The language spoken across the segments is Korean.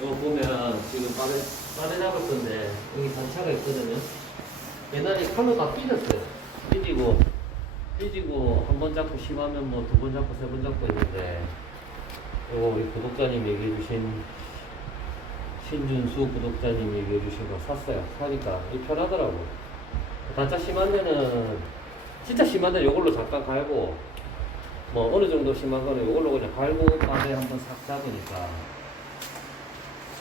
이거 보면 지금 빠대, 빠대 잡을 건데 여기 단차가 있거든요. 옛날에 칼로 다 삐졌어요. 삐지고, 삐지고 한 번 잡고 심하면 뭐 두 번 잡고 세 번 잡고 있는데 요거 우리 구독자님 얘기해 주신 신준수 구독자님 얘기해 주신 거 샀어요. 사니까 이 편하더라고. 단차 심한 데는 진짜 심한 데는 요걸로 잠깐 갈고 뭐 어느 정도 심한 거는 요걸로 그냥 갈고 빠대 한번 싹 잡으니까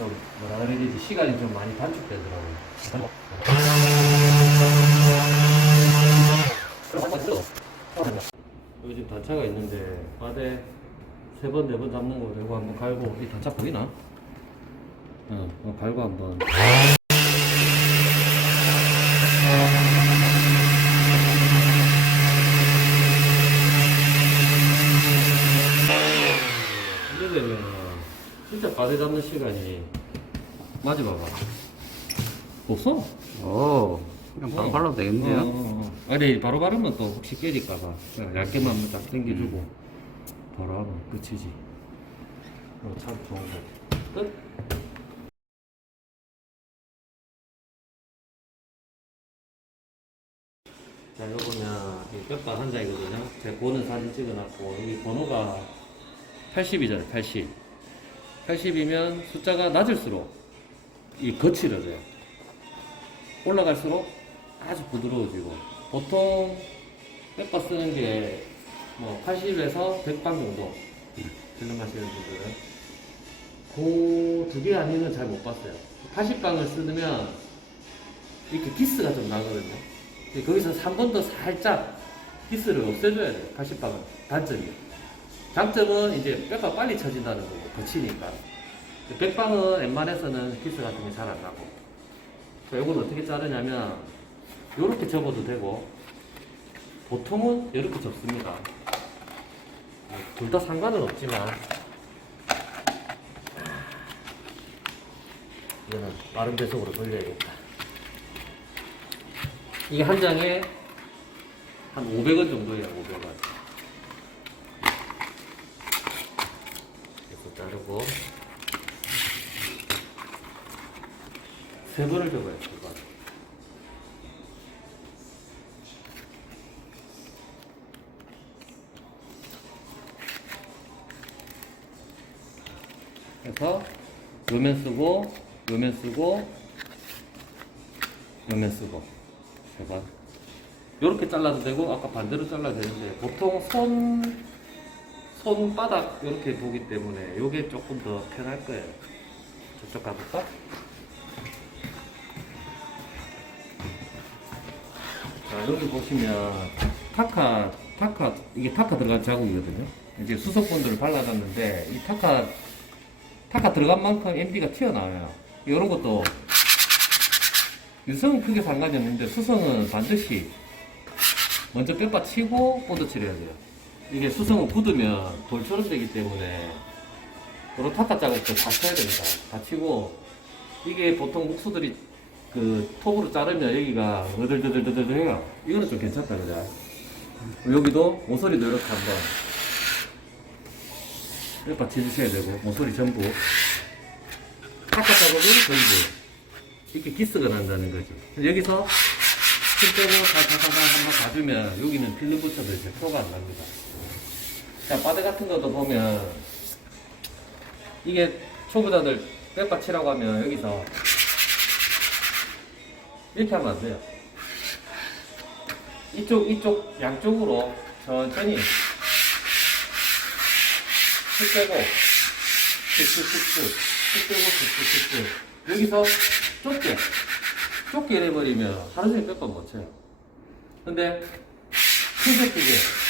좀 뭐라 그래야 되지 시간이 좀 많이 단축되더라고요. 요즘 단차가 있는데 빠대 세 번 네 번 잡는 거 되고 한번 갈고 이 단차 보이나? 어, 어 갈고 한번. 이래 되면 진짜 빠대 잡는 시간이 맞아 봐봐. 없어? 오, 그냥 바로 어. 발라도 되겠는데요? 어, 어, 어. 아니 바로 바르면 또 혹시 깨질까봐 그냥 얇게만 딱 당겨주고 음. 바로 하면 끝이지. 어, 참 좋은 거. 끝. 자, 이거 보면 이 뼈가 한 장이거든요. 제가 보는 사진 찍어놨고 여기 번호가 80이잖아요. 80. 80이면 숫자가 낮을수록 이 거칠어져요. 올라갈수록 아주 부드러워지고. 보통 뼈가 쓰는 게 뭐 80에서 100방 정도. 들러마시는 분들은 그두개 아니면 잘 못 봤어요. 80방을 쓰면 이렇게 기스가 좀 나거든요. 거기서 한번더 살짝 기스를 없애줘야 돼요 80방은. 단점이 장점은 이제 뼈가 빨리 처진다는 거고 거치니까 100방은 웬만해서는 기스 같은 게 잘 안 나고 이건 어떻게 자르냐면 이렇게 접어도 되고 보통은 이렇게 접습니다. 둘 다 상관은 없지만 이거는 빠른 배속으로 돌려야겠다. 이게 한 장에 한 500원 정도예요. 500원. 이렇게 자르고 세 번을 접어요. 세 번. 그래서 요면 쓰고 요면 쓰고 요면 쓰고 세 번. 요렇게 잘라도 되고 아까 반대로 잘라도 되는데 보통 손 손바닥 이렇게 보기 때문에 요게 조금 더 편할 거예요. 저쪽 가볼까? 자 여기 보시면 타카 타카 이게 타카 들어간 자국이거든요. 이제 수석본드를 발라놨는데 이 타카 타카 들어간 만큼 MD가 튀어나와요. 이런 것도 유성은 크게 상관이 없는데 수성은 반드시 먼저 뼈바 치고 본드 칠해야 돼요. 이게 수성은 굳으면 돌처럼 되기 때문에 이런 타카 자국도 다 쳐야 됩니다. 다 치고 이게 보통 국수들이 그 톱으로 자르면 여기가 어들드들드들 해요. 이거는 좀 괜찮다 그죠? 여기도 모서리도 이렇게 한번 뼈바 치주셔야 되고 모서리 전부 타카 자국은 전부 이렇게 기스가 난다는 거죠. 여기서 힘 빼고 살살살살 한번 봐주면 여기는 필름 붙여도 이제 표가 안 납니다. 자, 바드 같은 것도 보면 이게 초보자들 뼈바 치라고 하면 여기서 이렇게 하면 안 돼요. 이쪽, 이쪽, 양쪽으로 천천히 쭉 빼고, 쭉쭉쭉쭉, 쭉 빼고, 쭉쭉쭉쭉. 여기서 좁게, 좁게 해버리면 하루 종일 뼈가 못 쳐요. 근데, 크게 크게,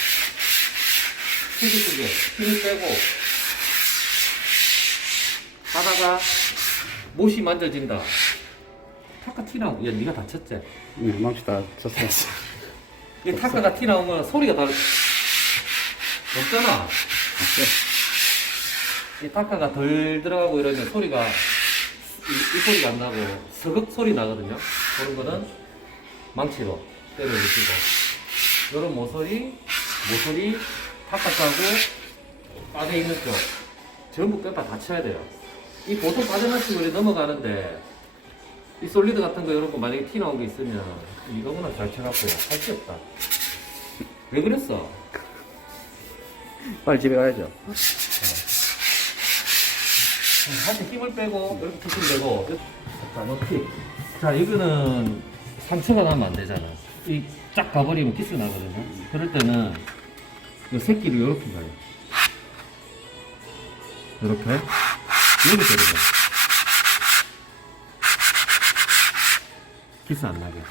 크게 크게, 힘을 빼고, 하다가, 못이 만져진다. 타카 티 나오고, 야, 니가 다쳤지? 네, 망치 다 쳤어요. 이 타카가 티 나오면 소리가 다 없잖아. 이 타카가 덜 들어가고 이러면 소리가 이, 이 소리가 안 나고 서극 소리 나거든요. 그런 거는 망치로 때려주시고 이런 모서리, 모서리, 짜고 빠져 있는 쪽 전부 뼈다 다 쳐야 돼요. 이 보통 빠져나치고 이렇게 넘어가는데 이 솔리드 같은 거 이런 거 만약에 티 나온 게 있으면 이거구나 잘 쳐갖고 할게 없다. 왜 그랬어? 빨리 집에 가야죠. 한테 힘을 빼고 이렇게 키시면 되고 자 넣기 자 이거는 상처가 나면 안 되잖아 이 쫙 가버리면 키스 나거든요 그럴 때는 이 새끼를 이렇게 가요. 이렇게. 여기 때려요. 키스 안 나게.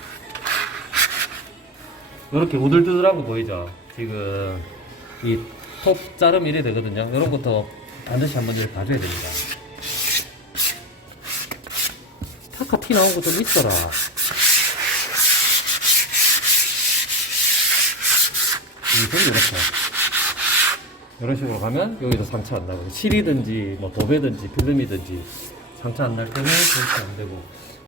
이렇게 우들두들하고 보이죠? 지금 이 톱 자름 이래 되거든요. 이런 것도 반드시 한번 이렇게 봐줘야 됩니다. 타카 티 나온 거 좀 있어라. 이건 이렇게. 이런 식으로 가면 여기도 상처 안 나고 실이든지 뭐 도배든지 필름이든지 상처 안 날 때는 그렇게 안 되고